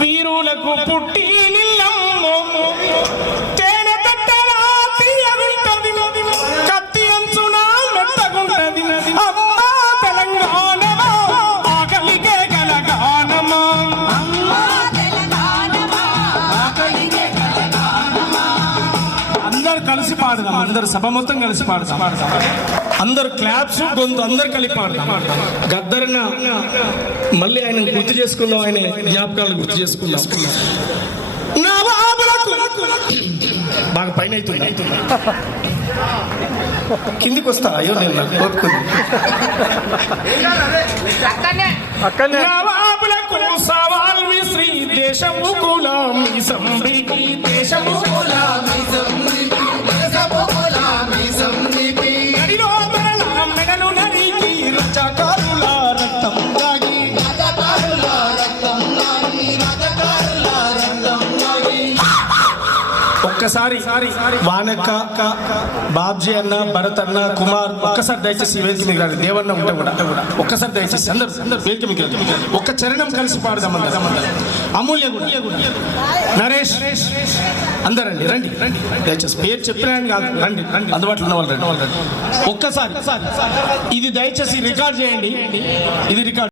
వీరులకు పుట్టి నిల్లమ్మో తేనె తట్టరా తీయగుంటది కత్తి అంచున మెత్తగుంటది అమ్మా తెలంగాణమా ఆకలికే గల గానమా అందరు కలిసి పాడదాం అందరు సభ మొత్తం కలిసి పాడదాం అందరు క్లాప్స్ గొంతు అందరు కలిపి పాడదాం గద్దరన్న మళ్ళీ ఆయన గుర్తు చేసుకుందాం ఆయన జ్ఞాపకాలను గుర్తు చేసుకుందాం బాగా పైన అవుతుంది కిందికి వస్తా అయ్యో నేను నాకు కోరుకుంది నవాబులకు సవాల్ విశ్రీ దేశము గులామీ సంబికి దేశము గులామీ సంబికి దేశము గులామీ సంబికి నడిలో మెడల మెడలు నరికి రచకారుల రక్తం దాగి రచకారుల రక్తం దాగి రచకారుల రక్తం దాగి ఒక్కసారి వానక్క బాబ్జీ అన్న భరత్ అన్న కుమార్ ఒక్కసారి దయచేసి వేదిక మీకు రండి దేవన్న ఉంటే కూడా ఒక్కసారి దయచేసి అందరు వేదిక మీకు ఒక్క చరణం కలిసి పాడదాం అమూల్య నరేష్ అందరండి రండి దయచేసి పేరు చెప్పినా కాదు రండి అందుబాటులో ఉన్న వాళ్ళు రండి ఒక్కసారి ఇది దయచేసి రికార్డ్ చేయండి ఇది రికార్డ్